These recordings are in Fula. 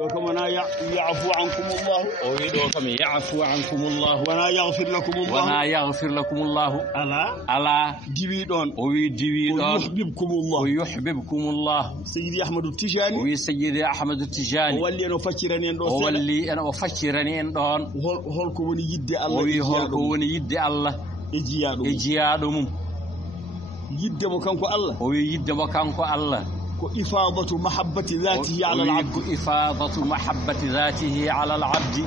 وكما يعفو عنكم الله وكما يعفو عنكم الله ولا يغفر لكم الله ولا يغفر لكم الله ألا ديويدون ويحببكم الله سيدي أحمد التجاني سيدي أحمد التجاني ولي أنا أفكرني أن دون هولكو وني يدي الله إجيادو مم يدي مو كانكو الله إفاضة محبة ذاته على العبد إفاضة محبة ذاته على العبد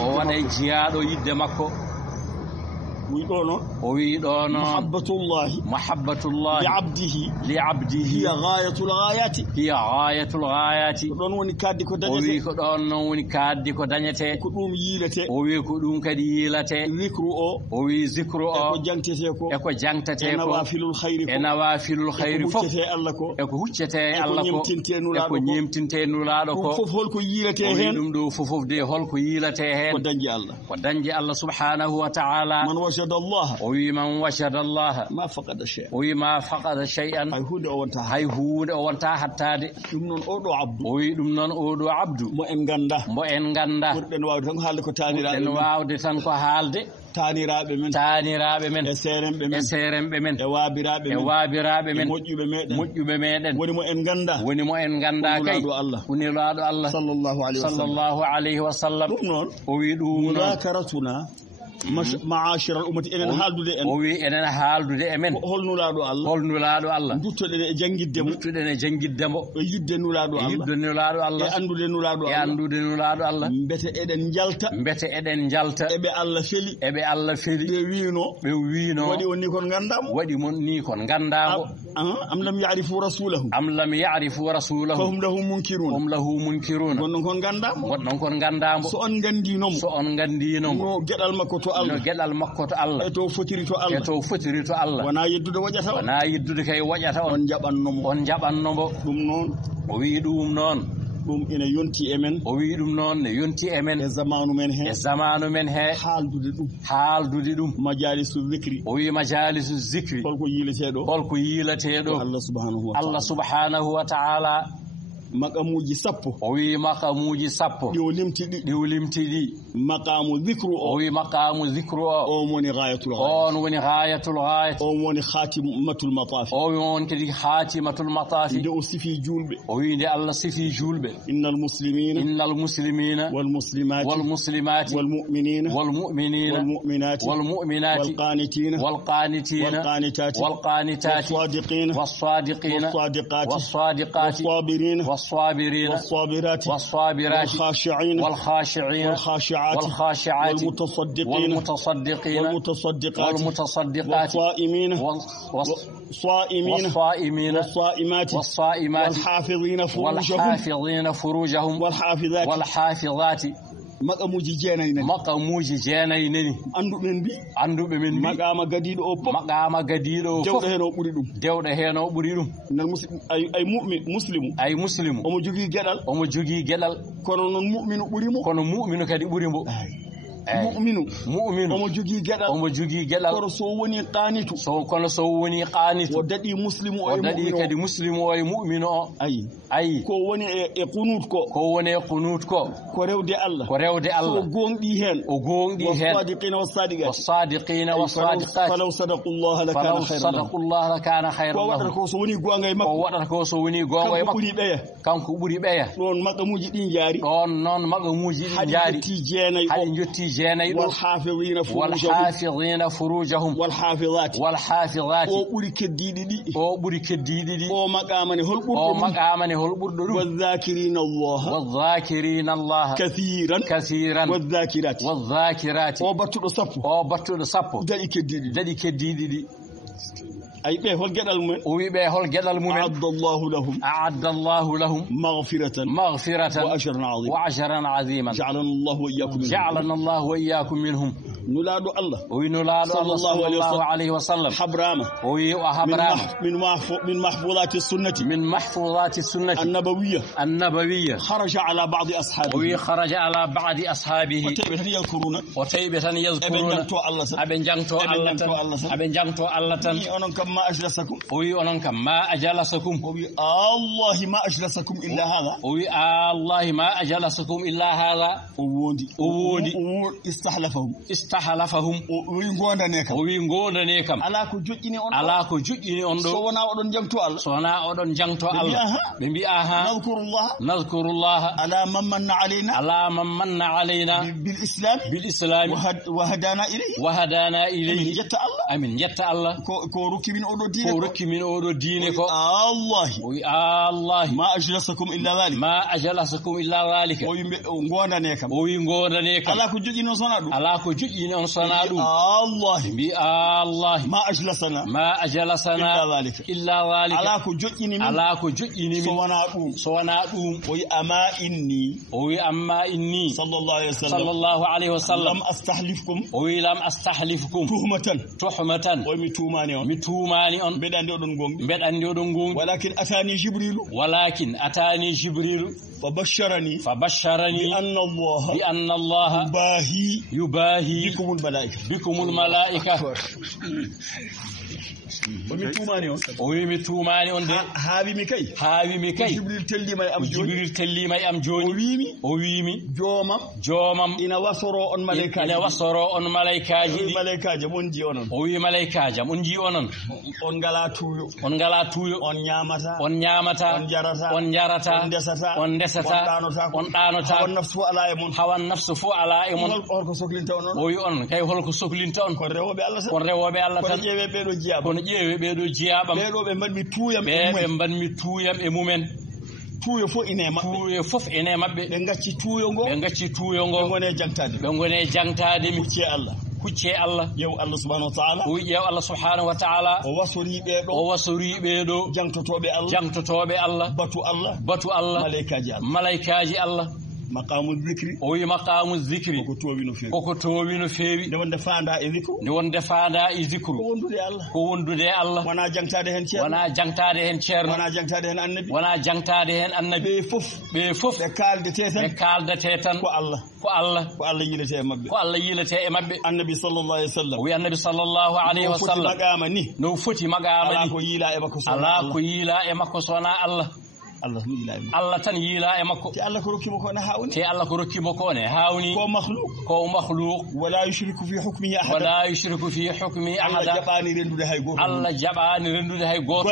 وودا إجيادو يدمكو ويدونو محبة الله لعبده هي غاية الغايات دون وني كادي كو دانيته كو دوم كدي ييلته ذكر او eko jangtate ko nawafilul khair fof eko huccete Allah ko eko nyemtinte nulaado ko fof holko yilate hen dum do fof de holko yilate hen ko danji Allah subhanahu wa ta'ala man wajada Allah man wajada Allah ma faqada shay ma faqada shay'an hayhude o wonta hattade dum non odo abdu mo en ganda burden wawde tan haalde ko tanirabe men e serembe men e wabirabe men mojjube meden woni mo en ganda kay kunilado Allah sallallahu alayhi wa sallam o wi dum mudaakaratuna معاشر الأمة إننا حالدو دي إننا حالدو دي أمين هول نولادو الله دوتو دي جنجد دمو يدن نولادو الله يأندو دي نولادو الله مبت إدن جالتا إبي الله فيلي بيوينو ودي وني كون غندامو أم لم يعرفوا رسوله فهم له منكرون ونن كون غندامو سؤال غندينوم نو جدال مكوتو Allah to fotiri to Allah wana yeddude kay wajata on jabannomo dum non o wi dum non dum ina yonti emen o wi dum non ne yonti emen e zamanu men he haaldude dum majalisu zikri holko yiletedo Allah subhanahu wa ta'ala maqamuji sappo o wi maqamuji sappo ɗi limtiɗi maqamu dhikru o woni ghayatul ghayat o woni khatimatul mataf o woni kadi khatimatul mataf nde o sifi julɓe o wi nde Allah sifi julɓe innal muslimina wal muslimat wal mu'minina wal mu'minati wal qanitina was sadiqin والصابرين والخاشعين والخاشعات والمتصدقين والمتصدقات والصائمات والحافظين فروجهم والحافظات maqamuji jeenayneni anduɓe men maqama gadido o dewɗo hen o ɓuri ɗum ay muslimu omo jogii geɗal kono non mu'minu kadi ɓuri mo mu'minu omo jogii geɗal kono so woni qanitu o dadi muslimu o kadi muslimu o e mu'minu o ayi ko woni e qunut ko rewde Allah so gonɗi hen was-sadiqina was-sadiqat falaw sadaqullah lakana khayran ko wadata ko so woni gonga e makko kanko ɓuri ɓeya ɗon maqamuji ɗin jaari hadi jotti jeenayɗo والحافظين فروجهم والحافظات o ɓuri keddiɗi ɗi o maqamani holɓurɗo ɗum والذاكرين الله كثيرا والذاكرات o battuɗo sappo daɗi keddiɗi ɗi ay be hol gedal mumen o wi be hol gedal mumen a'adda Allahu lahum maghfiratan wa ajran 'azima ja'alana Allah wa iyyakum minhum nuladu Allah o wi nuladu Allah sallallahu alayhi wa sallam habrama o wi wa habrama min mahfuzati sunnati an-nabawiyya kharaja ala ba'd ashabihi o wi kharaja ala ba'd ashabihi o taybatan yazkuruna abe jangto Allah tan ma ajlasakum o wi onon kam ma ajalasakum o wi allahi ma ajlasakum illa hada o wi allahi ma ajalasakum illa hada o wodi istahlafahum o wi gondane kam ala ko joƴƴini on ɗo so wona oɗon jangto Allah ɓe mbi aha nazkurullah ala man manna alaina bil islam wa hadana ilayhi amin jetta Allah ko rokki min oɗo diine ko Allah ma ajlasakum illa dhalika o wi gondane kam ala ko joƴƴini on sona ɗum Allah bi Allah ma ajlasana illa dhalika ala ko joƴƴini min so wana ɗum o wi amma inni sallallahu alayhi wa sallam lam astahlifkum tuhmatan o mi tumani on beɗandi oɗon gongi walakin atani jibrilu fabasharani bi anna Allah yubahi bikumul malaika o wi mi tumani on de haawi mi kay jibril tellima e am joni o wimi joomam ina wasoro on malaikaji mon ji onon o wi malaikaji on ji onon on ngala tuyo on nyamata on jarata on desata on ɗanota hawan nafsu fu ala e mon holko sohlinta onon o wi on kay holko sohlinta on kon rewoɓe Allah tan ƴeewe ɓeɗo jiyaɓam ɓeɗo ɓe mbanmi tuuyam e mumen tuuyo fof ene maɓɓe ɓe gacci tuuyo ngo ɓe gone jangtade mi hucce Allah yew Allah subhanahu wa ta'ala o wasori ɓeɗo jangtotoɓe Allah batu Allah malaikaji Allah maqamu dhikri o wi maqamu dhikri koko towi no fewi ne wonde faanda e zikru ko wondude Allah wana jangtade hen ceerno wana jangtade hen annabi be fof be kaldete tan ko Allah yilete e mabbe annabi sallallahu alaihi wasallam no foti magama ni ala ko yila e makko sona Allah Allah tan yila e makko te Allah ko rokkimo ko ne hawni ko makhluq wala yushriku fi hukmihi ahada Allah jabani rendude hay goto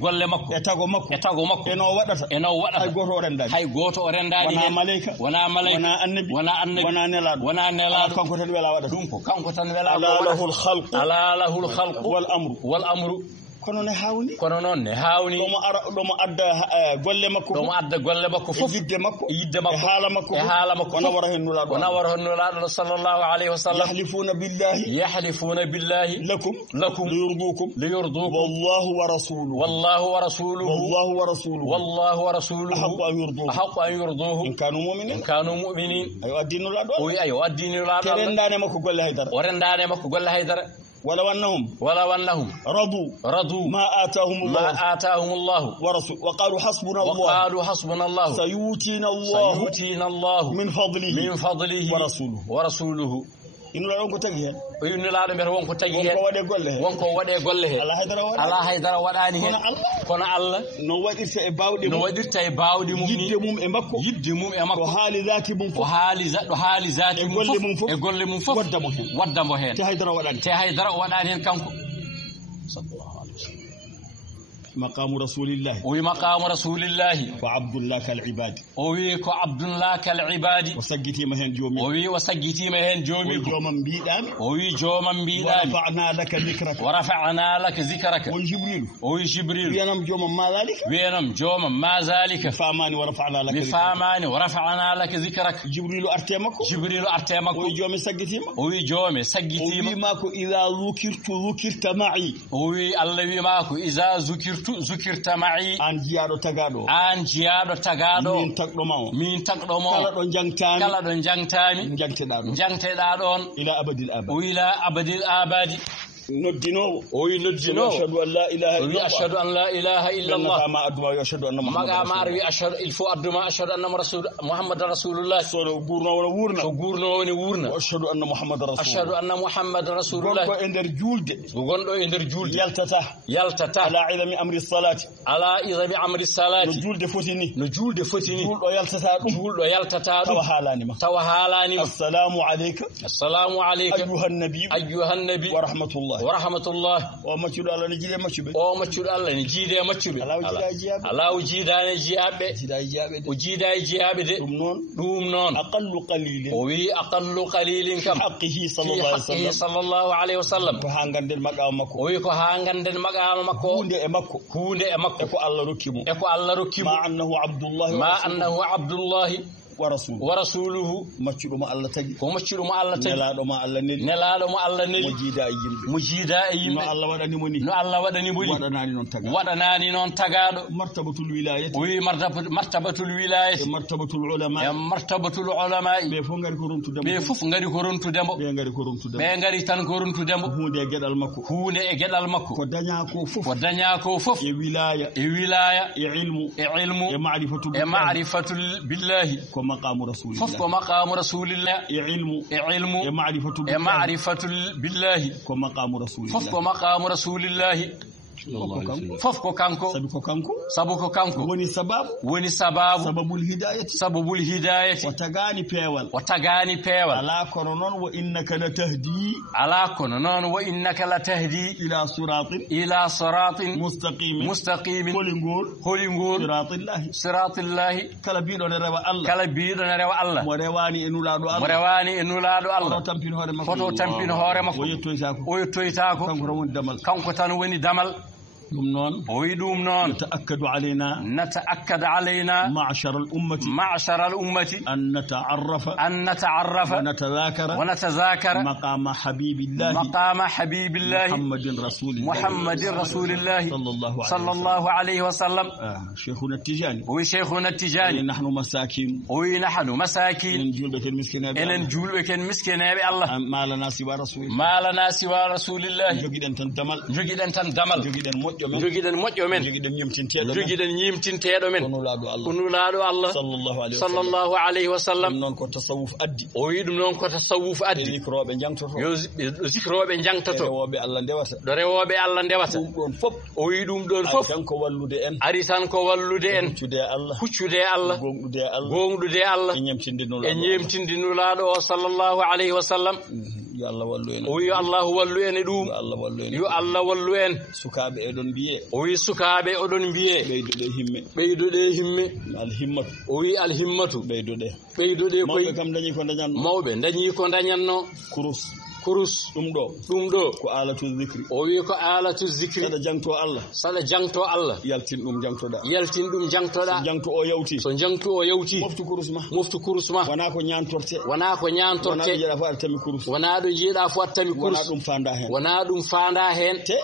golle makko e tago makko eno wadata hay goto o rendani wana malaika wana annabi wana nelado kanko tan wela wadata dum ko kanko tan wela ala lahul khalq wal amru kono ne hawni domo adda golle makko fof yidde makko e haala makko wana wara hen nulaɗo sallallahu alayhi wa sallam yahlifuna billahi lakum liyurdukum wallahu wa rasuluhu ahaqqu an yurduhu in kanu mu'minin ayo addi nulaɗo o rendane makko golle haydara ولو أنهم رضوا ما آتاهم الله ورسوله وقالوا حسبنا الله سيؤتينا الله من فضله ورسوله inu la ko tagi hen o inu la do mer wonko tagi hen wonko wade golle hen ala haydara wadani hen kono Allah no wadirta e bawde mum yidde mum e makko haali zati mum e golle mum fof waddamo hen te haydara wadani hen kanko sallallahu alaihi wasallam مقام رسول الله ومقام رسول الله وعبد الله كالعباد ويكو عبد الله كالعباد وسجتي مهن جومي جومن بيدام جومن بيدام ورفعنا لك ذكرك وجبريل وينم جومن ما ذلك فاماني ورفعنا لك ذكرك جبريل ارتمك وجومي سجتي ماكو اذا ذكرت معي الله ماكو اذا ذكرت معي an jiyaɗo tagaɗo min takɗo ma kala ɗo jangtami jangteɗa ɗon ila abadil abadi noddinowo o wi noddinowo ashhadu an la ilaha illa Allah ashhadu an la ilaha illa Allah ma aduma ashhadu anna muhammadan ma wi ashhadu il faut aduma ashhadu anna muhammadan rasulullah so gurno wona wurna so gurno woni wurna ashhadu anna muhammadan rasulullah ashhadu anna muhammadan rasulullah gondo e nder julde yaltata ala idami amri salati no julde fotini juldo yaltata dum tawa halani ma assalamu alayka ayyuhan nabi wa rahmatullah o maccudo Allah ne jiide maccube Allah jiidane jiabe o jiidaay jiabe de dum non aqallu qalilin kam haqqihi sallallahu alaihi wasallam ko hanganden maqama makko o wi ko hanganden maqama makko hunde e makko ko Allah rokkimo ma annahu abdullahi wa rasuluhu maccudo mo Allah tagi nelaado mo Allah neli mo jiida e yimbe no Allah wadani mo wadanani non tagaado martabatul wilayati wi martabatul wilayati martabatul ulama be fo ngari ko rontudemo be ngari tan ko rontudemo hunde e gedal makko ko daña ko fof e wilaya e ilmu e ma'rifatu billahi مقام رسول الله مقام رسول الله علم معرفة بالله مقام رسول الله fof ko kanko sabu ko kanko woni sababu sababul hidayati watagani peewal ala kono non wa innaka la tahdi ila siratin mustaqim holingol siratillahi kala biido ne rewa Allah mo rewani enulado Allah foto tampin hoore makko o yettoytako kanko tan woni damal دum non نتأكد علينا معشر الأمة أن نتعرف ونتذاكر مقام حبيب الله محمد رسول الله صلى الله عليه وسلم شيخنا التجاني نحن مساكين إن جول بكن مسكين يا الله ما لنا سوى رسول الله جوجدن تن دمل jogiɗen moƴƴo men jogiɗen ñimtinteɗo men nulaɗo Allah sallallahu alayhi wa sallam non ko tasawuf addi o wi ɗum noon ko tasawuf addi zikroɓe jangtoto ɗo rewoɓe Allah ndewata o wi ɗum ɗon fof ari tan ko wallude en huccude Allah gonɗude Allah e ñemtinde nulaɗo o sallallahu alayhi wa sallam yo Allah wallu en o wi Allahu wallu en e ɗum yo Allah wallu en sukaɓe oɗon mbiye ɓeyduɗe himme alhimmatu o wi alhimmatu ɓeyduɗe koy mawɓe dañi ko dañanno kurus ɗum ɗo ko alatu zikri o wi ko alatu zikri saɗa jangto Allah yaltin ɗum jangtoɗa so jangto o yawti moftu kurus ma wona ko ñantorte wona ɗo jiiɗa fo attami kurus wona ɗum fanda hen te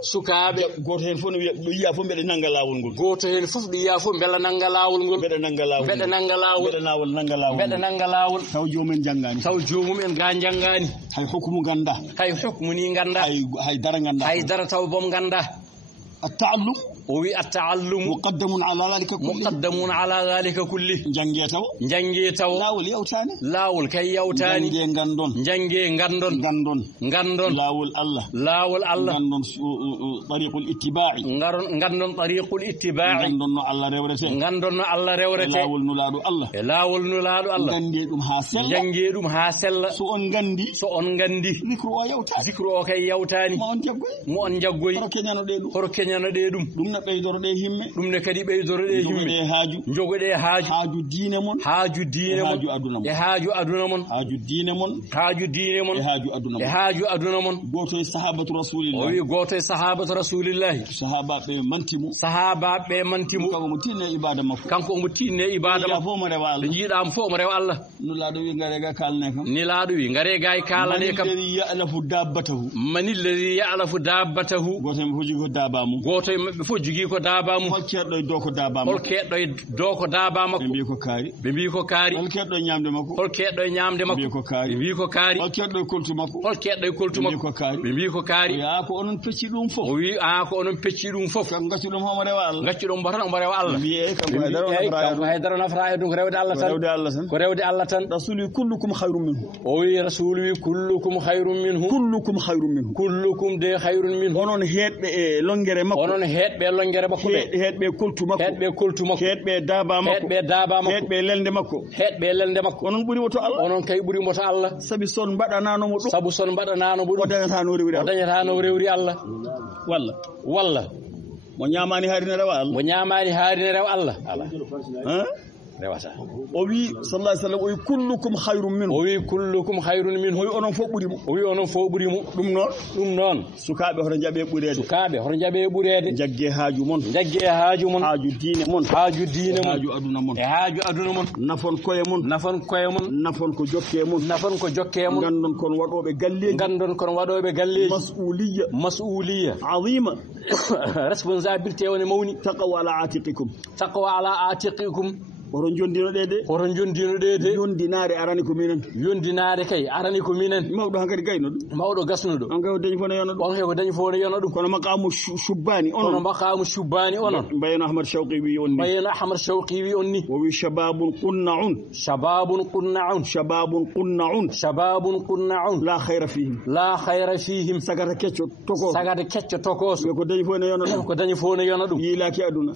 sukaɓe goto hen fof ɗo yiya fof mbeɗa nanga lawol ngol mbeɗa nanga lawol taw jomumen ga jangani hay hukmu ni ganda hay dara taw bom ganda التعلم التعلم مقدم على ذلك كله جنجي تو لاول كي يوتاني جنجي غندون لاول الله غندون طريق الاتباع غندون الله رewrete لاول نولادو الله جنجي دum ha sella so on gandi zikru o kay yawtani mo on jaggoyi hor kenyano de dum ne beydorde himme kadi beydorde himme jogoɗe haaju diine mon e haaju aduna mon e haaju aduna mon goto e sahabatu rasulillahi sahaba be mantimo kanko mo tinne ibada makko jiidam fo mo rewa Allah nulaado wi ngare ga kalane kam ya'lafu dabbatahu goto e fuji ko dabamu goto e fuji jogi ko daaba mum hol keddo e do ko daaba makko hol keddo e do ko daaba makko be ko kaari be bi ko kaari hol keddo e nyamde makko hol keddo e nyamde makko be ko kaari be bi ko kaari hol keddo e koltu makko hol keddo e koltu makko be bi ko kaari ya ko onon pecci dum fof o wi ko onon pecci dum fof kam gaccu dum homo rewa Allah gaccu dum botan o rewa Allah biye kam haydara nafra dum rewde Allah tan ko rewde Allah tan rasuli kullukum khayrun minhu o wi rasuli kullukum khayrun minhu kullukum khayrun minhu kullukum de khayrun minhu onon hedbe e longere makko onon hedbe longere makko hedbe koltu makko hedbe daaba makko hedbe lelde makko onon buri woto Allah onon kay buri moto Allah sabi son badanano mo dum sabu son badanano mo dum dañata no rewri Allah walla mo nyamani harina rewa Allah rewata o wi sallallahu alaihi wasallam o wi kullukum khayrun minhu o wi kullukum khayrun minhu o wi onon fo buri mo dum non sukaabe hoto jabe burede jagge haaju mon haaju diine mon haaju aduna mon haaju aduna mon nafon koye mon nafon ko jokke mon gandon kon wadobe galleji mas'uliyya azima responsabilité woni mawni taqwa ala atiqikum oron jondino de yondinaare arani ko minen mawdo hankadi gayno dum mawdo gasno do on gaw dañi fo ne yono dum kono maqamu shubbani onon bayna ahmad shawqi wi onni o wi shababun qunna'un la khayra fihim sagata kecco tokos ko dañi fo ne yono dum yilaki aduna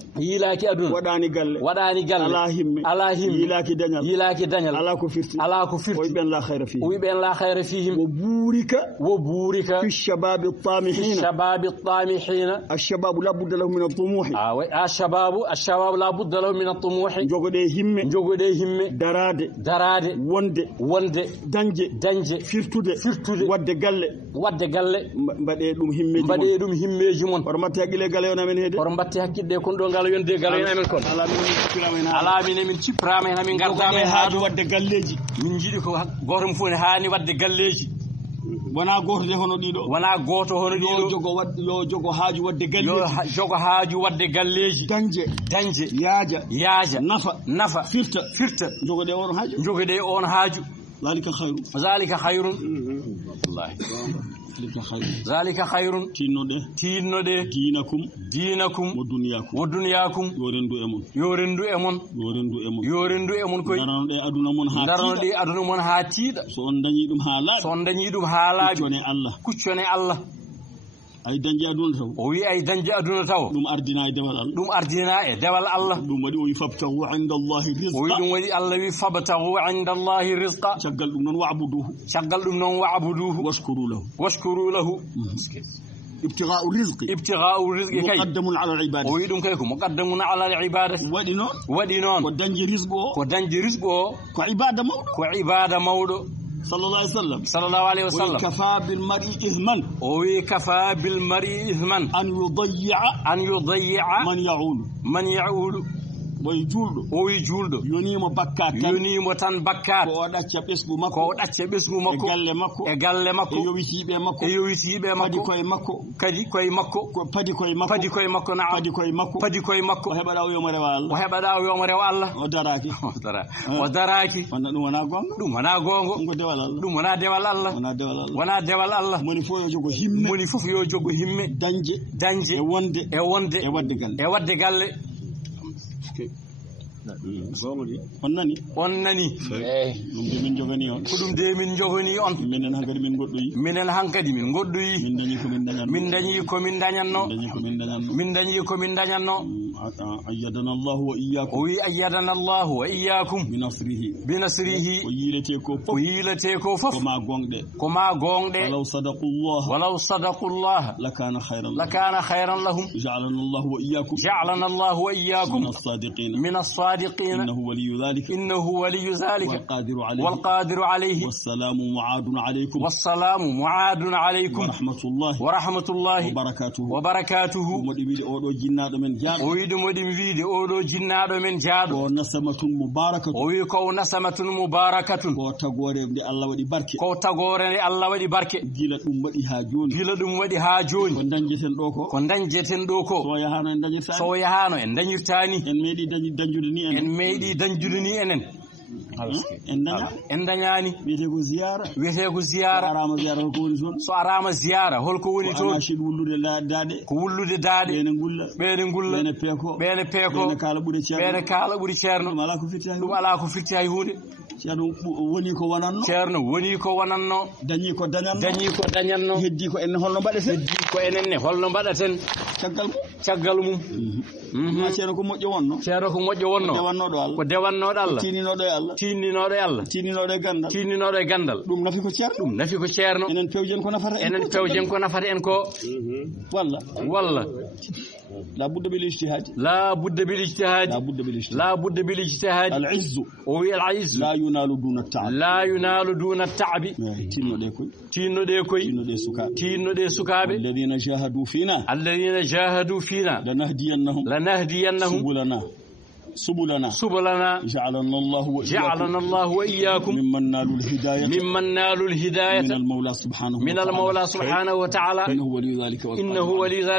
wadani galle ala himmi yilaki dañal ala ko firti o ben la khayra fihim wo burika fi shabab at-tamihin ash-shabab la budda lahu min at-tumuh ash-shabab la budda lahu min at-tumuh jogode himme darade wonde danje firtude wadde galle mbade dum himmeji mon or matte hakkile galle on amen hede or batte hakkide kon do galle yonde galle on amen kon ala min ciprama hen min gardama haaju wadde galleji min jidi ko goto fu ne haani wadde galleji wana goto yo jogo haaju wadde galleji danje yaaja nafa firta jogode on haaju zalika khayrun wallahi zalika khayrun tinnode dinakum wa dunyakum yorendu e mon koy darande aduna mon ha tiida so on dañi dum haalaji kuccone Allah ay dañi aduna taw o wi ay dañi aduna taw dum ardina e dewal Allah dum wadi o wi fabtahu inda Allah rizqa o wi dum wadi Allah wi fabtahu inda Allah rizqa caggal dum non wa'buduhu washkuru lahu ابتغاء الرزق كي مقدم على العباده ويدum kay ko muqaddamun ala al-ibadati wadi non ko danji rizqo ko ibada mawdo sallallahu alaihi wasallam kafa bil mar'i ithman an yudayya man ya'ulu o wi juldo yonimo tan bakkat ko dacce besgu makko e galle makko e yowitibe makko kadi koy makko o hebada o yomo rewa Allah o daraki dum wana gongo dum wana dewal Allah moni fof yo jogo himme danje e wonde e wadde galle on nani dum de min jogani on minen hankadi min goddoyi min dañi ko min dañanno ayyadana Allah wa iyyakum bi nasrihi o yilete ko fof ko ma gongde walau sadaqullah lakana khayran lahum ja'alana Allah wa iyyakum min as-sadiqin إنه ولي ذلك والقادر عليه والسلام معاد عليكم ورحمة الله وبركاته wiide moɗin wiide oɗo jinnaɗo men jaaɗo ko nasamatun mubarakatun o wi ko nasamatun mubarakatun ko tagore nde Allah waɗi barke ko tagore nde Allah waɗi barke gila ɗum waɗi ha joni ko dañjeten ɗo ko so yahano en dañirtani en meeɗi dañjude ni enen en dañani wiyete ko ziyara so arama ziyara holko woni toon ko wullude daade ɓeene gulla ɓeene peeko ɓeene kaala ɓuri ceerno ɗum ala ko firti hay hunde ceerno woni ko wonanno dañi ko dañanno heddi ko enen holno mbaɗaten caggal mum ceerno ko moƴƴo wonno ko dewannoɗo Allah tinninoɗo e Allah tinninoɗo e gandal ɗum nafi ko ceerno enen pewjen ko nafata en ko walla la budda bil ijtihad al-izz o wi al-izz la yunalu duna at-ta'b tinnoɗe koy tinnoɗe sukaɓe alladhina jahadu fina lanahdiyannahum سبلنا جعلنا الله وإياكم ممن نالوا الهداية من المولى سبحانه وتعالى إنه ولي ذلك